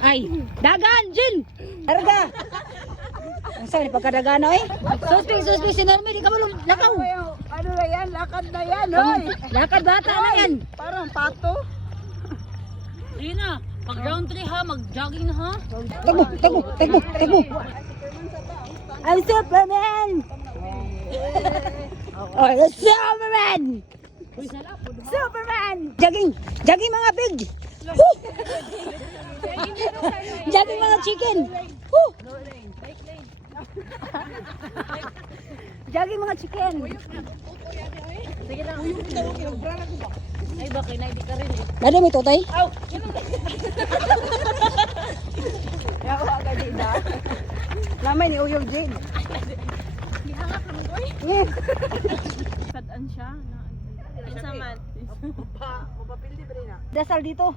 Ay, dagan, Jin! Larga! Ang sabi ni pagkadagan na eh. Suspik, si Normi, di ka malong lakaw. Ano na yan? Lakad na yan, hoy! Lakad bata na yan. Parang pato. Hindi na. Pag round 3 ha, mag-jogging na ha. Tagbo. I'm Superman! Oh, the Superman! Superman! Jogging mga pig! Woo! Jogging mga chicken! Woo! Jogging mga chicken! Sige lang. Ay, bakit na, hindi ka rin eh. Lado may tutay? Yawa ka din na. Lamay ni Uyong Jade. Sadaan siya. Isa man. Mapapildi pa rin na. Dasal dito.